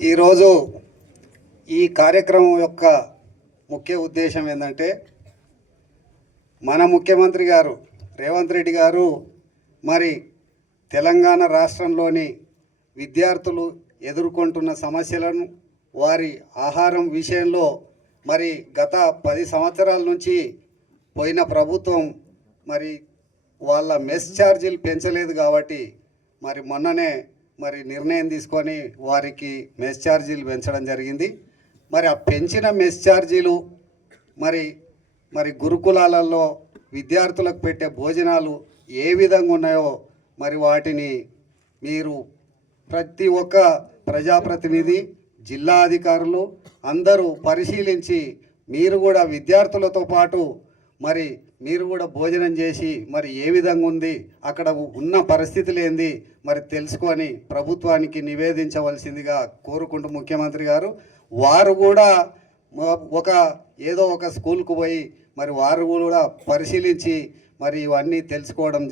ఈరోజు ఈ కార్యక్రమం యొక్క ముఖ్య ఉద్దేశం ఏంటంటే మన ముఖ్యమంత్రి గారు రేవంత్ రెడ్డి గారు మరి తెలంగాణ రాష్ట్రంలోని విద్యార్థులు ఎదుర్కొంటున్న సమస్యలను వారి ఆహారం విషయంలో మరి గత 10 సంవత్సరాల నుంచి పోయిన ప్రభుత్వం మరి వాళ్ళ మెస్ ఛార్జీలు పెంచలేదు కాబట్టి మరి మొన్ననే మరి నిర్ణయం తీసుకొని వారికి మెస్ ఛార్జీలు పెంచడం జరిగింది. మరి ఆ పెంచిన మెస్ ఛార్జీలు మరి గురుకులాలలో విద్యార్థులకు పెట్టే భోజనాలు ఏ విధంగా ఉన్నాయో మరి వాటిని మీరు ప్రతి ఒక్క ప్రజాప్రతినిధి, జిల్లా అధికారులు అందరూ పరిశీలించి మీరు కూడా విద్యార్థులతో పాటు మరి మీరు కూడా భోజనం చేసి మరి ఏ విధంగా ఉంది, అక్కడ ఉన్న పరిస్థితులు ఏంది మరి తెలుసుకొని ప్రభుత్వానికి నివేదించవలసిందిగా కోరుకుంటూ ముఖ్యమంత్రి గారు వారు కూడా ఏదో ఒక స్కూల్కు పోయి మరి వారు కూడా పరిశీలించి మరి ఇవన్నీ తెలుసుకోవడం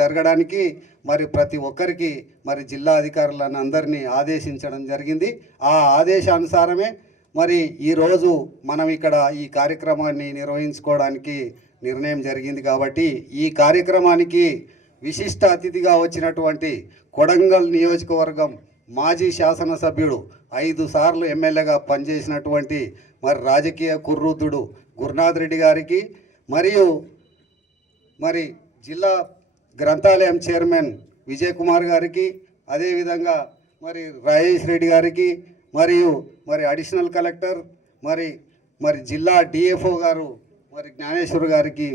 జరగడానికి మరి ప్రతి ఒక్కరికి మరి జిల్లా అధికారులను అందరినీ ఆదేశించడం జరిగింది. ఆ ఆదేశానుసారమే మరి ఈరోజు మనం ఇక్కడ ఈ కార్యక్రమాన్ని నిర్వహించుకోవడానికి నిర్ణయం జరిగింది. కాబట్టి ఈ కార్యక్రమానికి విశిష్ట అతిథిగా వచ్చినటువంటి కొడంగల్ నియోజకవర్గం మాజీ శాసనసభ్యుడు 5 సార్లు ఎమ్మెల్యేగా పనిచేసినటువంటి మరి రాజకీయ కుర్రూతుడు గురునాథ్ రెడ్డి గారికి, మరియు మరి జిల్లా గ్రంథాలయం చైర్మన్ విజయ్ కుమార్ గారికి, అదేవిధంగా మరి రాజేష్ రెడ్డి గారికి, మరియు మరి అడిషనల్ కలెక్టర్ మరి జిల్లా డిఎఫ్ఓ గారు మరి జ్ఞానేశ్వర్ గారికి,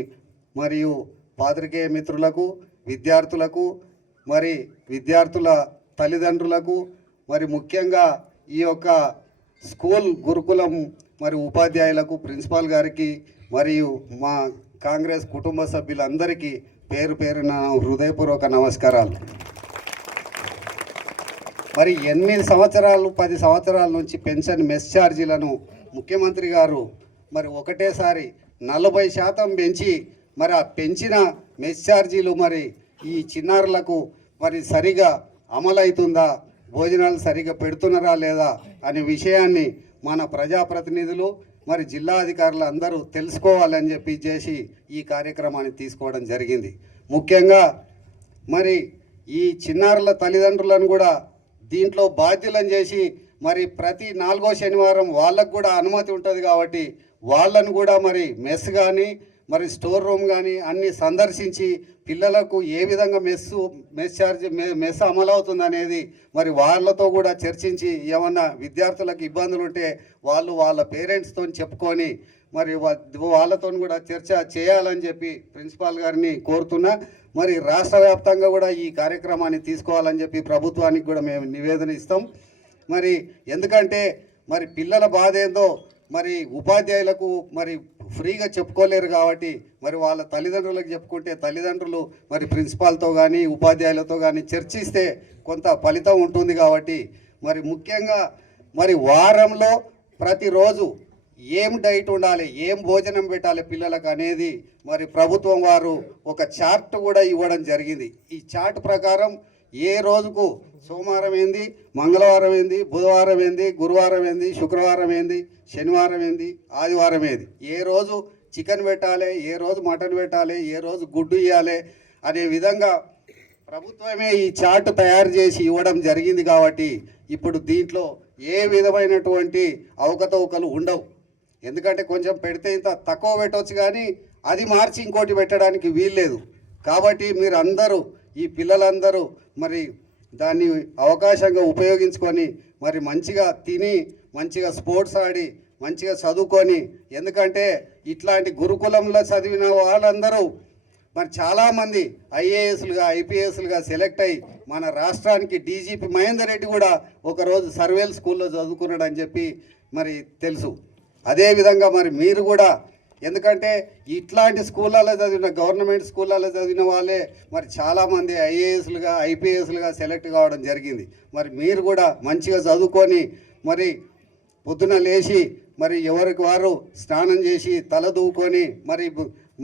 మరియు పాత్రికేయ మిత్రులకు, విద్యార్థులకు, మరి విద్యార్థుల తల్లిదండ్రులకు, మరి ముఖ్యంగా ఈ యొక్క స్కూల్ గురుకులం మరి ఉపాధ్యాయులకు, ప్రిన్సిపాల్ గారికి, మరియు మా కాంగ్రెస్ కుటుంబ సభ్యులందరికీ పేరు పేరున హృదయపూర్వక నమస్కారాలు. మరి 8 సంవత్సరాలు 10 సంవత్సరాల నుంచి పెన్షన్ మెస్ ఛార్జీలను ముఖ్యమంత్రి గారు మరి ఒకటేసారి 40% పెంచి మరి ఆ పెంచిన మెస్ ఛార్జీలు మరి ఈ చిన్నారులకు మరి సరిగా అమలవుతుందా, భోజనాలు సరిగా పెడుతున్నారా లేదా అనే విషయాన్ని మన ప్రజాప్రతినిధులు మరి జిల్లా అధికారులు అందరూ తెలుసుకోవాలని చెప్పి ఈ కార్యక్రమాన్ని తీసుకోవడం జరిగింది. ముఖ్యంగా మరి ఈ చిన్నారుల తల్లిదండ్రులను కూడా దీంట్లో బాధ్యులను చేసి మరి ప్రతి 4వ శనివారం వాళ్ళకు కూడా అనుమతి ఉంటుంది కాబట్టి వాళ్ళను కూడా మరి మెస్ కానీ మరి స్టోర్ రూమ్ కానీ అన్నీ సందర్శించి పిల్లలకు ఏ విధంగా మెస్ అమలవుతుంది అనేది మరి వాళ్ళతో కూడా చర్చించి ఏమన్నా విద్యార్థులకు ఇబ్బందులు ఉంటే వాళ్ళ పేరెంట్స్తో చెప్పుకొని మరి వాళ్ళతో కూడా చర్చ చేయాలని చెప్పి ప్రిన్సిపాల్ గారిని కోరుతున్నా. మరి రాష్ట్ర వ్యాప్తంగా కూడా ఈ కార్యక్రమాన్ని తీసుకోవాలని చెప్పి ప్రభుత్వానికి కూడా మేము నివేదన ఇస్తాం. మరి ఎందుకంటే మరి పిల్లల బాధ ఏందో మరి ఉపాధ్యాయులకు మరి ఫ్రీగా చెప్పుకోలేరు కాబట్టి మరి వాళ్ళ తల్లిదండ్రులకు చెప్పుకుంటే తల్లిదండ్రులు మరి ప్రిన్సిపాల్తో కానీ ఉపాధ్యాయులతో కానీ చర్చిస్తే కొంత ఫలితం ఉంటుంది. కాబట్టి మరి ముఖ్యంగా మరి వారంలో ప్రతిరోజు ఏం డైట్ ఉండాలి, ఏం భోజనం పెట్టాలి పిల్లలకు అనేది మరి ప్రభుత్వం వారు ఒక చార్ట్ కూడా ఇవ్వడం జరిగింది. ఈ చార్ట్ ప్రకారం ఏ రోజుకు సోమవారం ఏంది, మంగళవారం ఏంది, బుధవారం ఏంది, గురువారం ఏంది, శుక్రవారం ఏంది, శనివారం ఏంది, ఆదివారం ఏంది, ఏ రోజు చికెన్ పెట్టాలి, ఏ రోజు మటన్ పెట్టాలి, ఏ రోజు గుడ్డు ఇవ్వాలి అనే విధంగా ప్రభుత్వమే ఈ చార్ట్ తయారు చేసి ఇవ్వడం జరిగింది. కాబట్టి ఇప్పుడు దీంట్లో ఏ విధమైనటువంటి అవకతవకలు ఉండవు. ఎందుకంటే కొంచెం పెడితే ఇంత తక్కువ పెట్టవచ్చు కానీ అది మార్చి ఇంకోటి పెట్టడానికి వీల్లేదు. కాబట్టి మీరు అందరూ ఈ పిల్లలందరూ మరి దాన్ని అవకాశంగా ఉపయోగించుకొని మరి మంచిగా తిని మంచిగా స్పోర్ట్స్ ఆడి మంచిగా చదువుకొని, ఎందుకంటే ఇట్లాంటి గురుకులంలో చదివిన వాళ్ళందరూ మరి చాలామంది ఐఏఎస్లుగా ఐపీఎస్లుగా సెలెక్ట్ అయ్యి మన రాష్ట్రానికి డీజీపీ మహేందర్ రెడ్డి కూడా ఒకరోజు సర్వేల్ స్కూల్లో చదువుకున్నాడు అని చెప్పి మరి తెలుసు. అదేవిధంగా మరి మీరు కూడా, ఎందుకంటే ఇట్లాంటి స్కూళ్ళలో చదివిన గవర్నమెంట్ స్కూళ్ళలో చదివిన వాళ్ళే మరి చాలామంది ఐఏఎస్లుగా ఐపీఎస్లుగా సెలెక్ట్ కావడం జరిగింది. మరి మీరు కూడా మంచిగా చదువుకొని మరి పొద్దున లేచి మరి ఎవరికి వారు స్నానం చేసి తల దూకొని మరి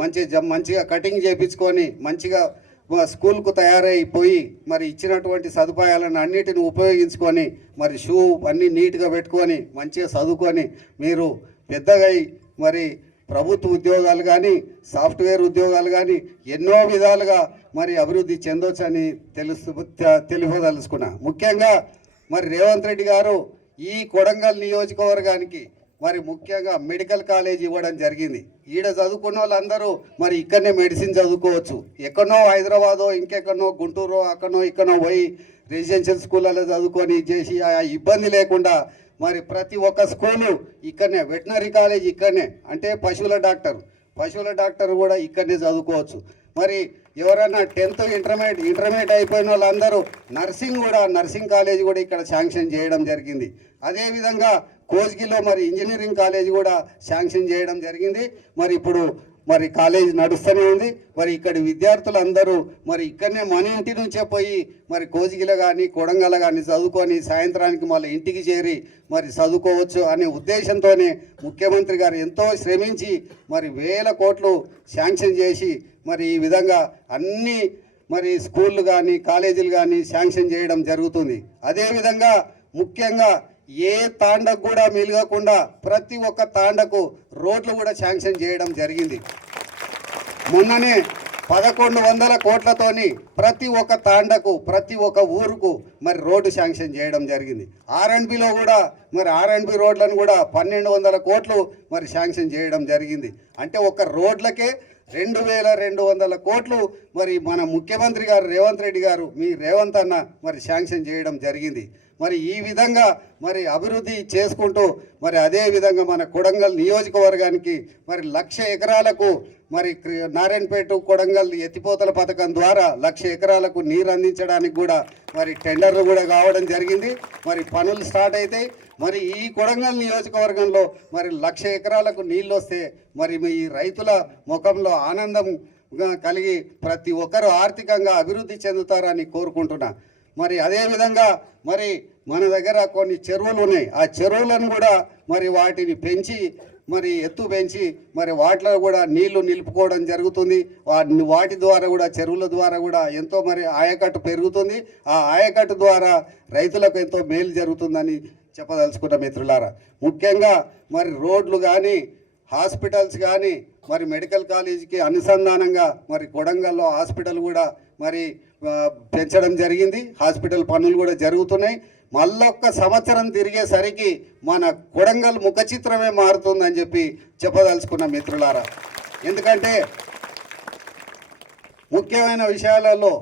మంచిగా కటింగ్ చేయించుకొని మంచిగా స్కూల్కు తయారైపోయి మరి ఇచ్చినటువంటి సదుపాయాలను అన్నిటిని ఉపయోగించుకొని మరి షూ అన్నీ నీట్గా పెట్టుకొని మంచిగా చదువుకొని మీరు పెద్దగా మరి ప్రభుత్వ ఉద్యోగాలు కానీ సాఫ్ట్వేర్ ఉద్యోగాలు కానీ ఎన్నో విధాలుగా మరి అభివృద్ధి చెందొచ్చని తెలుపదలుచుకున్నా. ముఖ్యంగా మరి రేవంత్ రెడ్డి గారు ఈ కొడంగల్ నియోజకవర్గానికి మరి ముఖ్యంగా మెడికల్ కాలేజ్ ఇవ్వడం జరిగింది. ఈడ చదువుకున్న వాళ్ళందరూ మరి ఇక్కడనే మెడిసిన్ చదువుకోవచ్చు. ఎక్కడనో హైదరాబాదో ఇంకెక్కడనో గుంటూరు అక్కడనో ఇక్కడనో పోయి రెసిడెన్షియల్ స్కూళ్ళలో చదువుకొని చేసి ఆ ఇబ్బంది లేకుండా మరి ప్రతి ఒక్క స్కూలు ఇక్కడనే, వెటనరీ కాలేజ్ ఇక్కడనే, అంటే పశువుల డాక్టర్ కూడా ఇక్కడనే చదువుకోవచ్చు. మరి ఎవరైనా 10th ఇంటర్మీడియట్ అయిపోయిన వాళ్ళందరూ నర్సింగ్ కాలేజ్ కూడా ఇక్కడ శాంక్షన్ చేయడం జరిగింది. అదేవిధంగా కోస్గిలో మరి ఇంజనీరింగ్ కాలేజ్ కూడా శాంక్షన్ చేయడం జరిగింది. మరి ఇప్పుడు మరి కాలేజ్ నడుస్తూనే ఉంది. మరి ఇక్కడి విద్యార్థులందరూ మరి ఇక్కడనే మన ఇంటి నుంచే పోయి మరి కోజిగిల కానీ కొడంగల్ కానీ చదువుకొని సాయంత్రానికి మళ్ళీ ఇంటికి చేరి మరి చదువుకోవచ్చు అనే ఉద్దేశంతోనే ముఖ్యమంత్రి గారు ఎంతో శ్రమించి మరి 1000 కోట్లు శాంక్షన్ చేసి మరి ఈ విధంగా అన్ని మరి స్కూళ్ళు కానీ కాలేజీలు కానీ శాంక్షన్ చేయడం జరుగుతుంది. అదేవిధంగా ముఖ్యంగా ఏ తాండకు కూడా మిలగకుండా ప్రతి ఒక్క తాండకు రోడ్లు కూడా శాంక్షన్ చేయడం జరిగింది. మొన్ననే 1100 కోట్లతోని ప్రతి ఒక్క తాండకు ప్రతి ఒక్క ఊరుకు మరి రోడ్డు శాంక్షన్ చేయడం జరిగింది. ఆర్ఎండ్బిలో కూడా మరి ఆర్ఎండ్బి రోడ్లను కూడా 1200 కోట్లు మరి శాంక్షన్ చేయడం జరిగింది. అంటే ఒక రోడ్లకే 2200 కోట్లు మరి మన ముఖ్యమంత్రి గారు రేవంత్ రెడ్డి గారు మీ రేవంత్ అన్న మరి శాంక్షన్ చేయడం జరిగింది. మరి ఈ విధంగా మరి అభివృద్ధి చేసుకుంటూ మరి అదే విధంగా మన కొడంగల్ నియోజకవర్గానికి మరి 1,00,000 ఎకరాలకు మరి నారాయణపేట కొడంగల్ ఎత్తిపోతల పథకం ద్వారా 1,00,000 ఎకరాలకు నీరు అందించడానికి కూడా మరి టెండర్లు కూడా కావడం జరిగింది. మరి పనులు స్టార్ట్ అవుతాయి. మరి ఈ కొడంగల్ నియోజకవర్గంలో మరి 1,00,000 ఎకరాలకు నీళ్ళు వస్తే మరి ఈ రైతుల ముఖంలో ఆనందం కలిగి ప్రతి ఒక్కరూ ఆర్థికంగా అభివృద్ధి చెందుతారని కోరుకుంటున్నా. మరి అదేవిధంగా మరి మన దగ్గర కొన్ని చెరువులు ఉన్నాయి. ఆ చెరువులను కూడా మరి వాటిని పెంచి మరి ఎత్తు పెంచి మరి వాటిలో కూడా నీళ్లు నిలుపుకోవడం జరుగుతుంది. వాటి ద్వారా కూడా చెరువుల ద్వారా కూడా ఎంతో మరి ఆయకట్టు పెరుగుతుంది. ఆ ఆయకట్టు ద్వారా రైతులకు ఎంతో మేలు జరుగుతుందని చెప్పదలుచుకున్న మిత్రులారా. ముఖ్యంగా మరి రోడ్లు కానీ హాస్పిటల్స్ కానీ మరి మెడికల్ కాలేజీకి అనుసంధానంగా మరి కొడంగల్లో హాస్పిటల్ కూడా మరి పెంచడం జరిగింది. హాస్పిటల్ పనులు కూడా జరుగుతున్నాయి. మళ్ళొక్క సంవత్సరం తిరిగేసరికి మన కొడంగల్ ముఖ చిత్రమే మారుతుందని చెప్పి చెప్పదలుచుకున్న మిత్రులారా. ఎందుకంటే ముఖ్యమైన విషయాలలో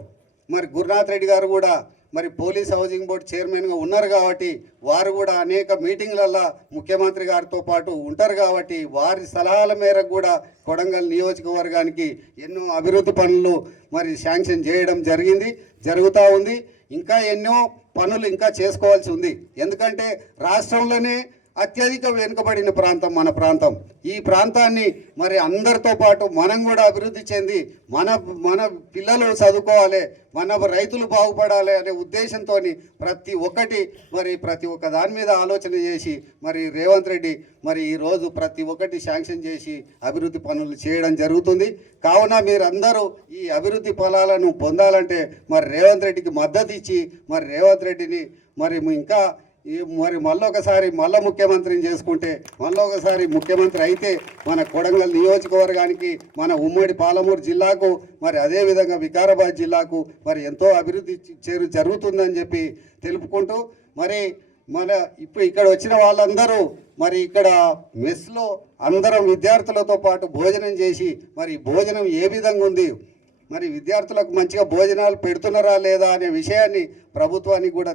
మరి గురునాథ్ రెడ్డి గారు కూడా మరి పోలీస్ హౌసింగ్ బోర్డు చైర్మన్గా ఉన్నారు కాబట్టి వారు కూడా అనేక మీటింగ్లల్లో ముఖ్యమంత్రి గారితో పాటు ఉంటారు కాబట్టి వారి సలహాల మేరకు కూడా కొడంగల్ నియోజకవర్గానికి ఎన్నో అభివృద్ధి పనులు మరి శాంక్షన్ చేయడం జరుగుతూ ఉంది. ఇంకా ఎన్నో పనులు ఇంకా చేసుకోవాల్సి ఉంది. ఎందుకంటే రాష్ట్రంలోనే అత్యధిక వెనుకబడిన ప్రాంతం మన ప్రాంతం. ఈ ప్రాంతాన్ని మరి అందరితో పాటు మనం కూడా అభివృద్ధి చెంది మన పిల్లలు చదువుకోవాలి, మన రైతులు బాగుపడాలి అనే ఉద్దేశంతో ప్రతి ఒక్క దాని మీద ఆలోచన చేసి మరి రేవంత్ రెడ్డి మరి ఈరోజు ప్రతి ఒక్కటి శాంక్షన్ చేసి అభివృద్ధి పనులు చేయడం జరుగుతుంది. కావున మీరందరూ ఈ అభివృద్ధి ఫలాలను పొందాలంటే మరి రేవంత్ రెడ్డికి మద్దతు ఇచ్చి మరి రేవంత్ రెడ్డిని మరి ఇంకా మరి మళ్ళొకసారి ముఖ్యమంత్రిని చేసుకుంటే మళ్ళొకసారి ముఖ్యమంత్రి అయితే మన కొడంగల్ నియోజకవర్గానికి మన ఉమ్మడి పాలమూరు జిల్లాకు మరి అదేవిధంగా వికారాబాద్ జిల్లాకు మరి ఎంతో అభివృద్ధి జరుగుతుందని చెప్పి తెలుపుకుంటూ మరి ఇప్పుడు ఇక్కడ వచ్చిన వాళ్ళందరూ మరి ఇక్కడ మెస్లో అందరం విద్యార్థులతో పాటు భోజనం చేసి మరి భోజనం ఏ విధంగా ఉంది, మరి విద్యార్థులకు మంచిగా భోజనాలు పెడుతున్నారా లేదా అనే విషయాన్ని ప్రభుత్వానికి కూడా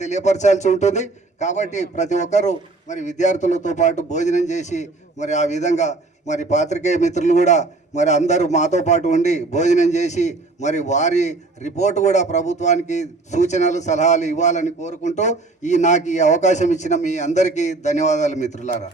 తెలియపరచాల్సి ఉంటుంది. కాబట్టి ప్రతి ఒక్కరూ మరి విద్యార్థులతో పాటు భోజనం చేసి మరి ఆ విధంగా మరి పాత్రికేయ మిత్రులు కూడా మరి అందరూ మాతో పాటు ఉండి భోజనం చేసి మరి వారి రిపోర్టు కూడా ప్రభుత్వానికి సూచనలు సలహాలు ఇవ్వాలని కోరుకుంటూ నాకు ఈ అవకాశం ఇచ్చిన మీ అందరికీ ధన్యవాదాలు మిత్రులారా.